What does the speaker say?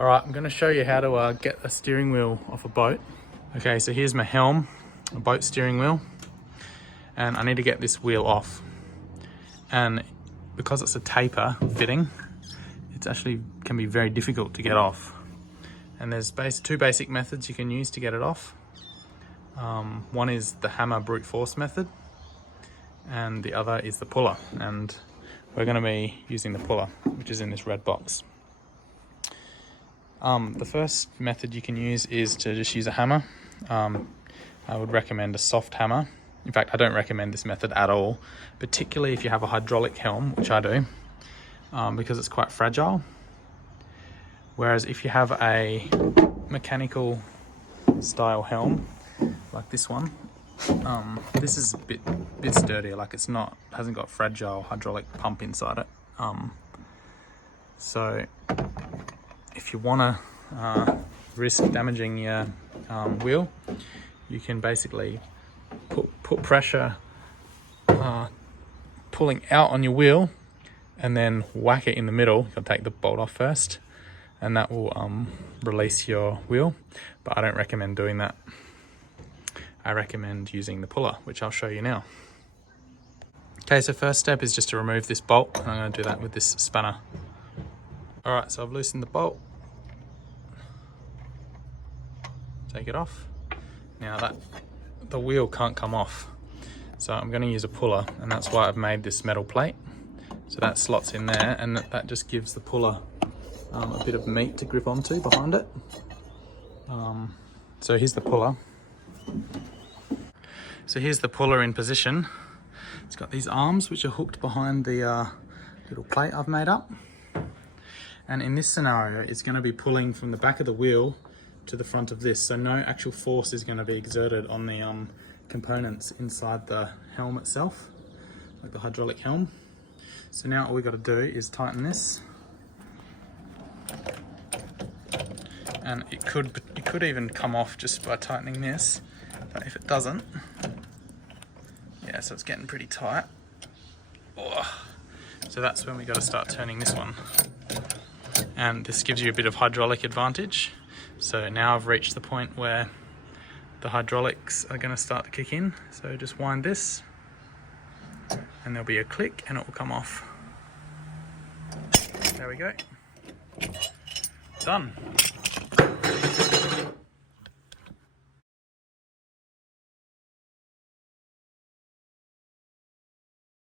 All right, I'm going to show you how to get a steering wheel off a boat. Okay, so here's my helm, a boat steering wheel, and I need to get this wheel off. And because it's a taper fitting, it's actually can be very difficult to get off. And there's two basic methods you can use to get it off. One is the hammer brute force method, and the other is the puller. And we're going to be using the puller, which is in this red box. The first method you can use is to just use a hammer. I would recommend a soft hammer. In fact, I don't recommend this method at all, particularly if you have a hydraulic helm, which I do, because it's quite fragile. Whereas if you have a mechanical style helm, like this one, this is a bit sturdier. Like hasn't got fragile hydraulic pump inside it. So if you want to risk damaging your wheel, you can basically put pressure pulling out on your wheel and then whack it in the middle. You'll take the bolt off first, and that will release your wheel, but I don't recommend doing that. I recommend using the puller, which I'll show you now. Okay, so first step is just to remove this bolt, and I'm going to do that with this spanner. Alright, so I've loosened the bolt. Take it off. Now the wheel can't come off, so I'm going to use a puller, and that's why I've made this metal plate. So that slots in there, and that just gives the puller a bit of meat to grip onto behind it. So here's the puller. So here's the puller in position. It's got these arms which are hooked behind the little plate I've made up. And in this scenario, it's going to be pulling from the back of the wheel to the front of this. So no actual force is going to be exerted on the components inside the helm itself, like the hydraulic helm. So now all we've got to do is tighten this. And it could even come off just by tightening this, but if it doesn't, yeah, so it's getting pretty tight. Oh. So that's when we got to start turning this one. And this gives you a bit of hydraulic advantage. So now I've reached the point where the hydraulics are going to start to kick in. So just wind this, and there'll be a click and it will come off. There we go. Done.